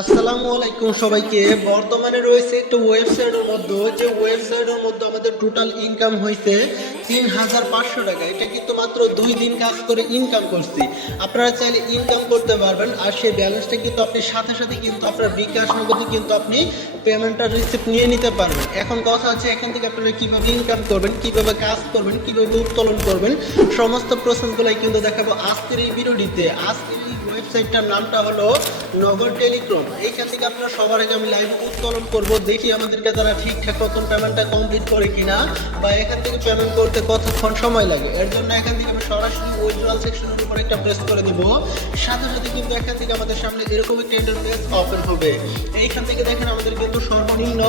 আসসালামু আলাইকুম সবাইকে। বর্তমানে রয়েছে একটা ওয়েবসাইটের মধ্যে, যে ওয়েবসাইটের মধ্যে আমাদের টোটাল ইনকাম হয়েছে ৩,৫০০ টাকা। এটা কিন্তু মাত্র 2 দিন কাজ করে ইনকাম করছি। আপনারা চাইলে ইনকাম করতে পারবেন, আর সেই ব্যালেন্সটা কিন্তু আপনি সাথে সাথে কিন্তু আপনার বিকাশ নগদে কিন্তু আপনি পেমেন্টটা রিসিপ্ট নিয়ে নিতে পারবেন। এখন কথা হচ্ছে এখান থেকে আপনারা কীভাবে ইনকাম করবেন, কীভাবে কাজ করবেন, কীভাবে উত্তোলন করবেন, সমস্ত প্রসেসগুলোই কিন্তু দেখাবো আজকের এই ভিডিওটিতে। আজকের এই ওয়েবসাইটটার নামটা হলো নগদ টেলিকম। এইখান থেকে আপনারা সবার আগে আমি লাইভ উত্তোলন করব, দেখি আমাদেরকে তারা ঠিকঠাক মতন পেমেন্টটা কমপ্লিট করে কিনা, বা এখান থেকে পেমেন্ট করতে কতক্ষণ সময় লাগে। এর জন্য এখান থেকে আমি সরাসরি উইথড্রয়াল সেকশনের উপর একটা প্রেস করে দেব। সাথে সাথে কিন্তু এখান থেকে আমাদের সামনে এরকম একটা ইন্টারফেস ওপেন হবে। এইখান থেকে দেখেন আমাদের কিন্তু সর্বনিম্ন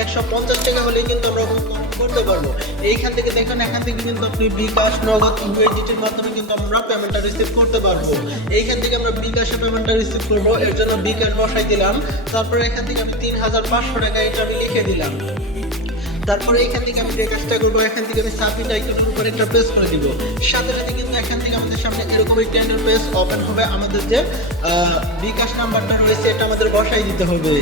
150 টাকা হলেই কিন্তু আমরা উত্তোলন করতে পারবো। এইখান থেকে দেখেন, এখান থেকে কিন্তু আপনি বিকাশ, নগদ, ইউএসডিটির মাধ্যমে কিন্তু আমরা পেমেন্টটা রিসিভ করতে পারবো। এইখান থেকে আমরা বিকাশে পেমেন্টটা রিসিভ করবো, এর জন্য বিকাশ বসাই দিলাম। তারপরে এখান থেকে আমি ৩,৫০০ টাকা এটা আমি লিখে দিলাম। তারপরে এখান থেকে আমি যে কাজটা করবো, এখান থেকে আমি সাবমিট আইকনের উপর একটা প্রেস করে দিব। সাথে সাথে কিন্তু এখান থেকে আমাদের সামনে এরকম একটা ইন্টারফেস ওপেন হবে। আমাদের যে বিকাশ নাম্বারটা রয়েছে এটা আমাদের বসাই দিতে হবে।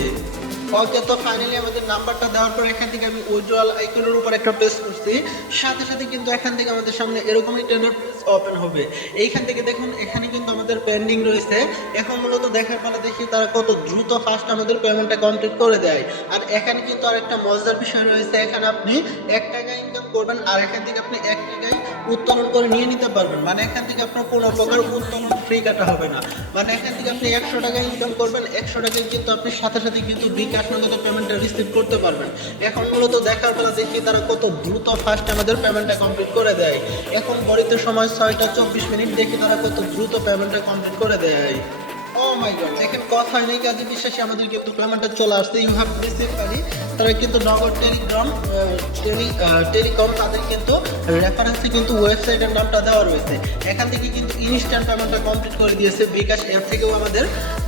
ওকে, তো ফাইনালি আমাদের নাম্বারটা দেওয়ার পর এখান থেকে আমি উইথড্রয়াল আইকনের উপর একটা প্রেস করছি। সাথে সাথে কিন্তু এখান থেকে আমাদের সামনে এরকম একটা ইন্টারফেস ওপেন হবে। এইখান থেকে দেখুন, এখানে কিন্তু আমাদের পেন্ডিং রয়েছে। এখন মূলত দেখার ফলে দেখি তারা কত দ্রুত ফাস্ট আমাদের পেমেন্টটা কমপ্লিট করে দেয়। আর এখানে কিন্তু আরেকটা মজার বিষয় রয়েছে, এখানে আপনি 1 টাকা ইনকাম করবেন আর এখান থেকে আপনি 1 টাকায় উত্তোলন করে নিয়ে নিতে পারবেন। মানে এখান থেকে আপনার কোনো প্রকার উত্তোলন ফ্রি কাটা হবে না। মানে এখান থেকে আপনি 100 টাকা ইনকাম করবেন, 100 টাকায় কিন্তু আপনি সাথে সাথে কিন্তু বিকাশ নগদে পেমেন্টটা রিসিভ করতে পারবেন। এখন মূলত দেখার বেলা দেখি তারা কত দ্রুত ফাস্ট আমাদের পেমেন্টটা কমপ্লিট করে দেয়। এখন ঘড়িতে সময় 6টা 24 মিনিট, দেখি তারা কত দ্রুত পেমেন্টটা কমপ্লিট করে দেয়। ও মাই গড, দেখেন কথাই নেই কাজে বিশ্বাসী আমাদের কিন্তু পেমেন্টটা চলে আসছে। ইউ হ্যাভ রিসিভ মানি। তারা কিন্তু নগদ টেলিকম তাদের কিন্তু রেফারেন্সে কিন্তু ওয়েবসাইটের নামটা দেওয়া রয়েছে। এখান থেকে কিন্তু ইনস্ট্যান্ট পেমেন্টটা কমপ্লিট করে দিয়েছে। বিকাশ অ্যাপ থেকেও আমাদের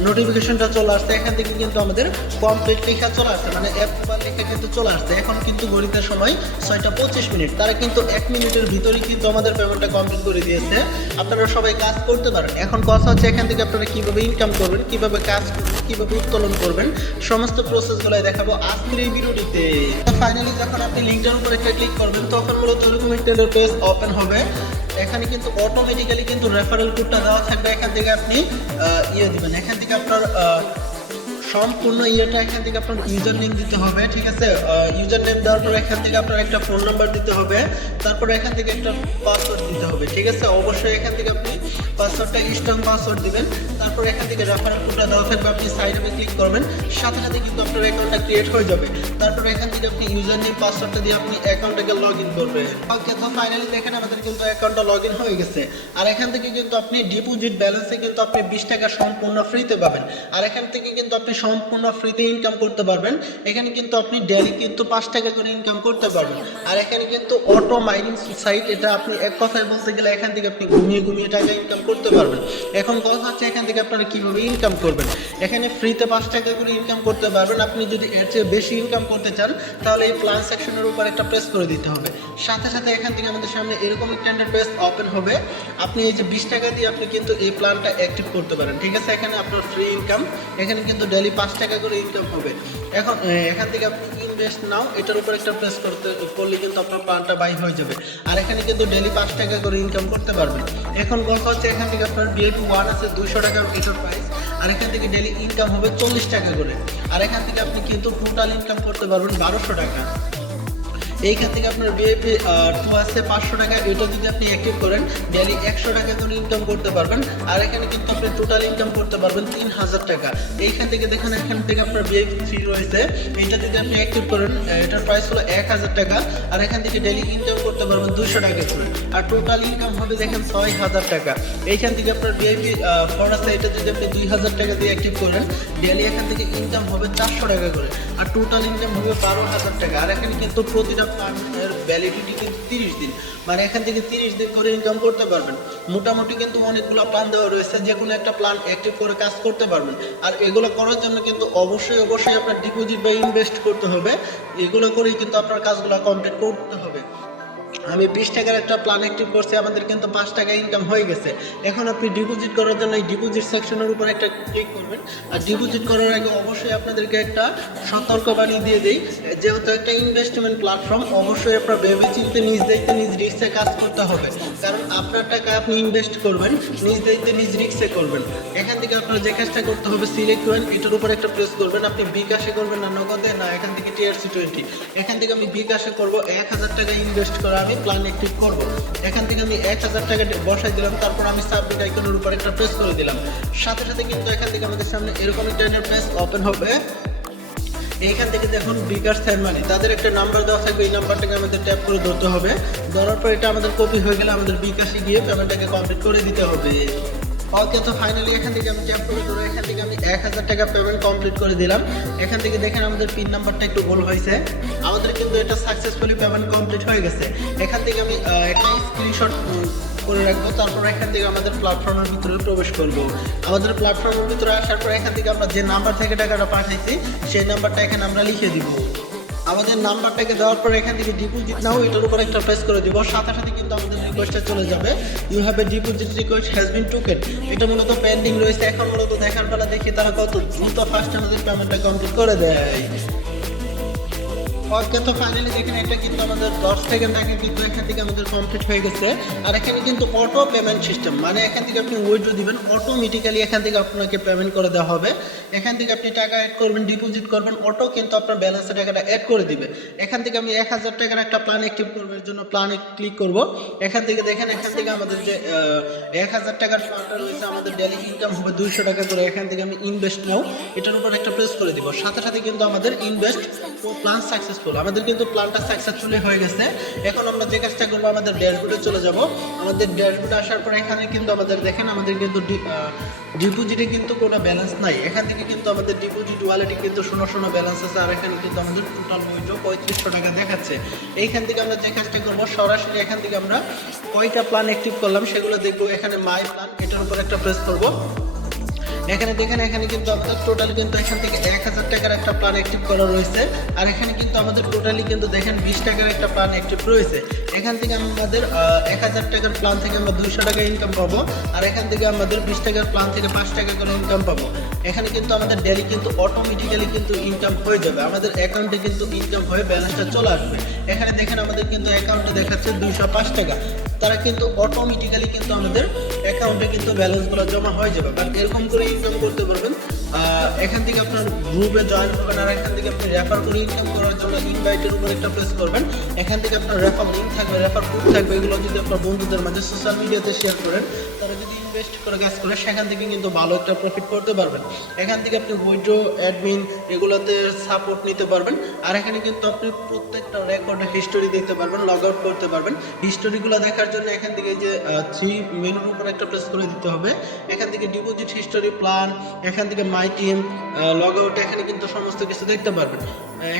নোটিফিকেশনটা চলে আসছে। এখান থেকে কিন্তু আমাদের কমপ্লিট লেখা চলে আসছে, মানে অ্যাপ লেখা কিন্তু চলে আসছে। এখন কিন্তু ঘড়িতে সময় 6টা 25 মিনিট। তারা কিন্তু 1 মিনিটের ভিতরেই কিন্তু আমাদের পেমেন্টটা কমপ্লিট করে দিয়েছে। আপনারা সবাই কাজ করতে পারেন। এখন কথা হচ্ছে এখান থেকে আপনারা কীভাবে ইনকাম করবেন, কীভাবে কাজ করবেন, কীভাবে উত্তোলন করবেন, সমস্ত প্রসেসগুলো দেখাবো আজকের এই ভিডিওটিতে। ফাইনালি যখন আপনি লিঙ্কটার উপর একটা ক্লিক করবেন, তখন মূলত এরকম একটা পেজ ওপেন হবে। এখানে কিন্তু অটোমেটিক্যালি কিন্তু রেফারেল কোডটা দেওয়া থাকবে। এখান থেকে আপনি দিবেন। এখান থেকে আপনার সম্পূর্ণ এখান থেকে আপনার ইউজার নেম দিতে হবে, ঠিক আছে। ইউজার নেম দেওয়ার পর এখান থেকে আপনার একটা ফোন নাম্বার দিতে হবে। তারপর এখান থেকে একটা পাসওয়ার্ড দিতে হবে, ঠিক আছে। অবশ্যই এখান থেকে আপনি পাসওয়ার্ডটা স্ট্রং পাসওয়ার্ড দিবেন। তারপর এখান থেকে রেফারেল কোডটা দেওয়া থাকবে, আপনি সাইডে ক্লিক করবেন, সাথে সাথে কিন্তু আপনার অ্যাকাউন্টটা ক্রিয়েট হয়ে যাবে। তারপর এখান থেকে আপনি ইউজার নেম পাসওয়ার্ডটা দিয়ে আপনি অ্যাকাউন্টটাকে লগ ইন করবেন। ওকে, তো ফাইনালি দেখেন আমাদের কিন্তু অ্যাকাউন্টটা লগ ইন হয়ে গেছে। আর এখান থেকে কিন্তু আপনি ডিপোজিট ব্যালেন্সে কিন্তু আপনি 20 টাকা সম্পূর্ণ ফ্রিতে পাবেন। আর এখান থেকে কিন্তু আপনি সম্পূর্ণ ফ্রিতে ইনকাম করতে পারবেন। এখানে কিন্তু আপনি ডেইলি কিন্তু 5 টাকা করে ইনকাম করতে পারবেন। আর এখানে কিন্তু অটো মাইনিং সাইট, এটা আপনি এক কথায় বলতে গেলে এখান থেকে আপনি ঘুমিয়ে ঘুমিয়ে টাকা ইনকাম করতে পারবেন। এখন কথা হচ্ছে এখান থেকে আপনারা কিভাবে ইনকাম করবেন। এখানে ফ্রিতে 5 টাকা করে ইনকাম করতে পারবেন। আপনি যদি এর চেয়ে বেশি ইনকাম করতে চান, তাহলে এই প্ল্যান সেকশনের উপর একটা প্রেস করে দিতে হবে। সাথে সাথে এখান থেকে আমাদের সামনে এরকম একটা ইন্টারফেস ওপেন হবে। আপনি এই যে 20 টাকা দিয়ে আপনি কিন্তু এই প্ল্যানটা অ্যাক্টিভ করতে পারেন, ঠিক আছে। এখানে আপনার ফ্রি ইনকাম, এখানে কিন্তু ডেইলি 5 টাকা করে ইনকাম হবে। এখন এখান থেকে আপনি ইনভেস্ট নাও, এটার উপর একটা প্রেস করলে কিন্তু আপনার প্ল্যানটা বাই হয়ে যাবে। আর এখানে কিন্তু ডেইলি 5 টাকা করে ইনকাম করতে পারবেন। এখন কথা হচ্ছে এখান থেকে আপনার VIP 1 আছে 200 টাকার এটার প্রাইস। আর এখান থেকে ডেইলি ইনকাম হবে 40 টাকা করে। আর এখান থেকে আপনি কিন্তু টোটাল ইনকাম করতে পারবেন 1200 টাকা। এইখান থেকে আপনার VIP 2 আছে 500 টাকা, এটা যদি আপনি অ্যাক্টিভ করেন ডেইলি 100 টাকা করে ইনকাম করতে পারবেন। আর এখানে কিন্তু আপনি টোটাল ইনকাম করতে পারবেন 3000 টাকা। এইখান থেকে দেখেন, এখান থেকে আপনার VIP 3 রয়েছে, এটা যদি আপনি অ্যাক্টিভ করেন এটার প্রাইস হলো 1000 টাকা। আর এখান থেকে ডেইলি ইনকাম করতে পারবেন 200 টাকা করে। আর টোটাল ইনকাম হবে দেখেন 6000 টাকা। এইখান থেকে আপনার VIP 4 আছে, এটা যদি আপনি 2000 টাকা দিয়ে অ্যাক্টিভ করেন ডেইলি এখান থেকে ইনকাম হবে 400 টাকা করে। আর টোটাল ইনকাম হবে 12000 টাকা। আর এখানে কিন্তু প্রতিটা প্ল্যানের ভ্যালিডিটি কিন্তু 30 দিন, মানে এখান থেকে 30 দিন করে ইনকাম করতে পারবেন। মোটামুটি কিন্তু অনেকগুলো প্ল্যান দেওয়া রয়েছে, যে কোনো একটা প্ল্যান অ্যাক্টিভ করে কাজ করতে পারবেন। আর এগুলো করার জন্য কিন্তু অবশ্যই আপনার ডিপোজিট বা ইনভেস্ট করতে হবে। এগুলো করেই কিন্তু আপনার কাজগুলো কমপ্লিট করতে হবে। আমি 20 টাকার একটা প্ল্যান অ্যাক্টিভ করছি, আমাদের কিন্তু 5 টাকা ইনকাম হয়ে গেছে। এখন আপনি ডিপোজিট করার জন্য এই ডিপোজিট সেকশনের উপর একটা ক্লিক করবেন। আর ডিপোজিট করার আগে অবশ্যই আপনাদেরকে একটা সতর্কবাণী দিয়ে দিই, যেহেতু একটা ইনভেস্টমেন্ট প্ল্যাটফর্ম, অবশ্যই আপনার ভেবে চিন্তে নিজ দায়িত্বে নিজ রিস্কে কাজ করতে হবে। কারণ আপনার টাকা আপনি ইনভেস্ট করবেন, নিজ দায়িত্বে নিজ রিস্কে করবেন। এখান থেকে আপনার যে কাজটা করতে হবে, সিলেক্ট ওয়ান, এটার উপর একটা প্রেস করবেন। আপনি বিকাশে করবেন না নগদে, না এখান থেকে TRC20। এখান থেকে আমি বিকাশে করব। 1000 টাকা ইনভেস্ট করে আমি প্ল্যান অ্যাক্টিভ করব। এখান থেকে আমি 1000 টাকা বসাই দিলাম, তারপর আমি সাবমিট আইকনের উপর একটা প্রেস করে দিলাম। সাথে সাথে কিন্তু এখান থেকে আমাদের সামনে এরকম একটা ইন্টারফেস ওপেন হবে। এইখান থেকে দেখুন বিকাশ স্যান্ড মানি, তাদের একটা নাম্বার দেওয়া থাকবে, এই নাম্বারটাকে আমাদের ট্যাপ করে ধরতে হবে। ধরার পর এটা আমাদের কপি হয়ে গেলে আমাদের বিকাশে গিয়ে পেমেন্টটাকে কমপ্লিট করে দিতে হবে। ওকে, তো ফাইনালি এখান থেকে আমি ট্যাপ করে ধরে এখান থেকে আমি 1000 টাকা পেমেন্ট কমপ্লিট করে দিলাম। এখান থেকে দেখেন আমাদের পিন নাম্বারটা একটু ভুল হয়েছে, আমাদের কিন্তু এটা সাকসেসফুলি পেমেন্ট কমপ্লিট হয়ে গেছে। এখান থেকে আমি একটা স্ক্রিনশট করে রাখবো, তারপর এখান থেকে আমাদের প্ল্যাটফর্মের ভিতরে প্রবেশ করব। আমাদের প্ল্যাটফর্মের ভিতরে আসার পর এখান থেকে আমরা যে নাম্বার থেকে টাকাটা পাঠাইছি সেই নাম্বারটা এখানে আমরা লিখে দিব। আমাদের নাম্বারটাকে দেওয়ার পর এখান থেকে ডিপোজিট নাও, এটার উপর একটা প্রেস করে দিব। সাথে সাথে কিন্তু আমাদের রিকোয়েস্টটা চলে যাবে, you have a deposit request has been taken. এটা মূলত পেন্ডিং রয়েছে। এখন মূলত দেখার বেলা দেখি তারা কত দ্রুত ফার্স্ট আমাদের পেমেন্টটা কমপ্লিট করে দেয়। ওকে, তো ফাইনালি দেখেন এটা কিন্তু আমাদের 10 সেকেন্ড আগে কিন্তু এখান থেকে আমাদের কমপ্লিট হয়ে গেছে। আর এখানে কিন্তু অটো পেমেন্ট সিস্টেম, মানে এখান থেকে আপনি উইথড্র দিবেন, অটোমেটিক্যালি এখান থেকে আপনাকে পেমেন্ট করে দেওয়া হবে। এখান থেকে আপনি টাকা অ্যাড করবেন, ডিপোজিট করবেন, অটো কিন্তু আপনার ব্যালেন্সে টাকাটা অ্যাড করে দিবে। এখান থেকে আমি 1000 টাকার একটা প্ল্যান অ্যাক্টিভ করবো, এর জন্য প্ল্যানে ক্লিক করব। এখান থেকে দেখেন এখান থেকে আমাদের যে 1000 টাকার প্ল্যানটা রয়েছে, আমাদের ডেইলি ইনকাম হবে 200 টাকা করে। এখান থেকে আমি ইনভেস্ট নাও, এটার উপর একটা প্রেস করে দিব। সাথে সাথে কিন্তু আমাদের ইনভেস্ট প্ল্যান সাকসেসফুল, আমাদের কিন্তু প্ল্যানটা সাকসেসফুলি হয়ে গেছে। এখন আমরা যে কাজটা করবো, আমাদের ড্যাশবোর্ডে চলে যাব। আমাদের ড্যাশবোর্ডে আসার পর এখানে কিন্তু আমাদের দেখেন আমাদের কিন্তু ডিপোজিটে কিন্তু কোনো ব্যালেন্স নাই। এখান থেকে কিন্তু আমাদের ডিপোজিট ওয়ালেটে কিন্তু 0 ব্যালেন্স আছে। আর এখানে কিন্তু আমাদের টোটাল উইথড্র 3500 টাকা দেখাচ্ছে। এইখান থেকে আমরা যে কাজটা করবো, সরাসরি এখান থেকে আমরা কয়টা প্ল্যান অ্যাক্টিভ করলাম সেগুলো দেখবো। এখানে মাই প্ল্যান, এটার উপর একটা প্রেস করবো। এখানে দেখেন এখানে কিন্তু আমাদের টোটাল কিন্তু এখান থেকে 1000 টাকার একটা প্ল্যান অ্যাক্টিভ করা রয়েছে। আর এখানে কিন্তু আমাদের টোটালি কিন্তু দেখেন 20 টাকার একটা প্ল্যান অ্যাক্টিভ রয়েছে। এখান থেকে আমাদের 1000 টাকার প্ল্যান থেকে আমরা 200 টাকা ইনকাম পাবো। আর এখান থেকে আমাদের 20 টাকার প্ল্যান থেকে 5 টাকা করে ইনকাম পাবো। এখানে কিন্তু আমাদের ডেলি কিন্তু অটোমেটিক্যালি কিন্তু ইনকাম হয়ে যাবে, আমাদের অ্যাকাউন্টে কিন্তু ইনকাম হয়ে ব্যালেন্সটা চলে আসবে। এখানে দেখেন আমাদের কিন্তু অ্যাকাউন্টে দেখাচ্ছে 205 টাকা, তারা কিন্তু অটোমেটিক্যালি কিন্তু আমাদের অ্যাকাউন্টে কিন্তু ব্যালেন্সগুলো জমা হয়ে যাবে। কারণ এরকম করে ইনকাম করতে পারবেন। এখান থেকে আপনার গ্রুপে জয়েন করবেন। আর এখান থেকে আপনি রেফার করে ইনকাম করার জন্য ইনভাইটের উপর একটা প্রেস করবেন। এখান থেকে আপনার রেফার লিঙ্ক থাকবে, রেফার কোড থাকবে, এগুলো যদি আপনার বন্ধুদের মাঝে সোশ্যাল মিডিয়াতে শেয়ার করেন, তারা যদি ইনভেস্ট করে কাজ করে সেখান থেকে কিন্তু ভালো একটা প্রফিট করতে পারবেন। এখান থেকে আপনি উইথড্র, অ্যাডমিন এগুলোতে সাপোর্ট নিতে পারবেন। আর এখানে কিন্তু আপনি প্রত্যেকটা রেকর্ডে হিস্টোরি দেখতে পারবেন, লগ আউট করতে পারবেন। হিস্টোরিগুলো দেখার জন্য এখান থেকে যে 3 মেনুর উপর একটা প্রেস করে দিতে হবে। এখান থেকে ডিপোজিট হিস্টোরি, প্ল্যান, এখান থেকে মাই টিম, লগ আউট, এখানে কিন্তু সমস্ত কিছু দেখতে পারবেন।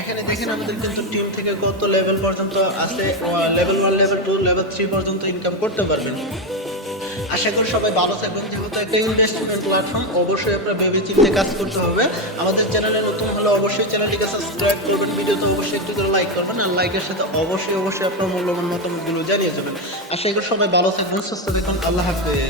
এখানে দেখেন আমাদের কিন্তু টিম থেকে কত লেভেল পর্যন্ত আছে, লেভেল 1, লেভেল 2, লেভেল 3 পর্যন্ত ইনকাম করতে পারবেন। আশা করি সবাই ভালো থাকবেন। যেহেতু একটা ইনভেস্টমেন্ট প্ল্যাটফর্ম, অবশ্যই আপনার ভেবে চিন্তে কাজ করতে হবে। আমাদের চ্যানেলে নতুন হলে অবশ্যই চ্যানেলটিকে সাবস্ক্রাইব করবেন, ভিডিওতে অবশ্যই একটু করে লাইক করবেন। আর লাইকের সাথে অবশ্যই আপনার মূল্যবান মতামতগুলো জানিয়ে যাবেন। আশা করি সবাই ভালো থাকবেন, সুস্থ থাকুন। আল্লাহ হাফেজ।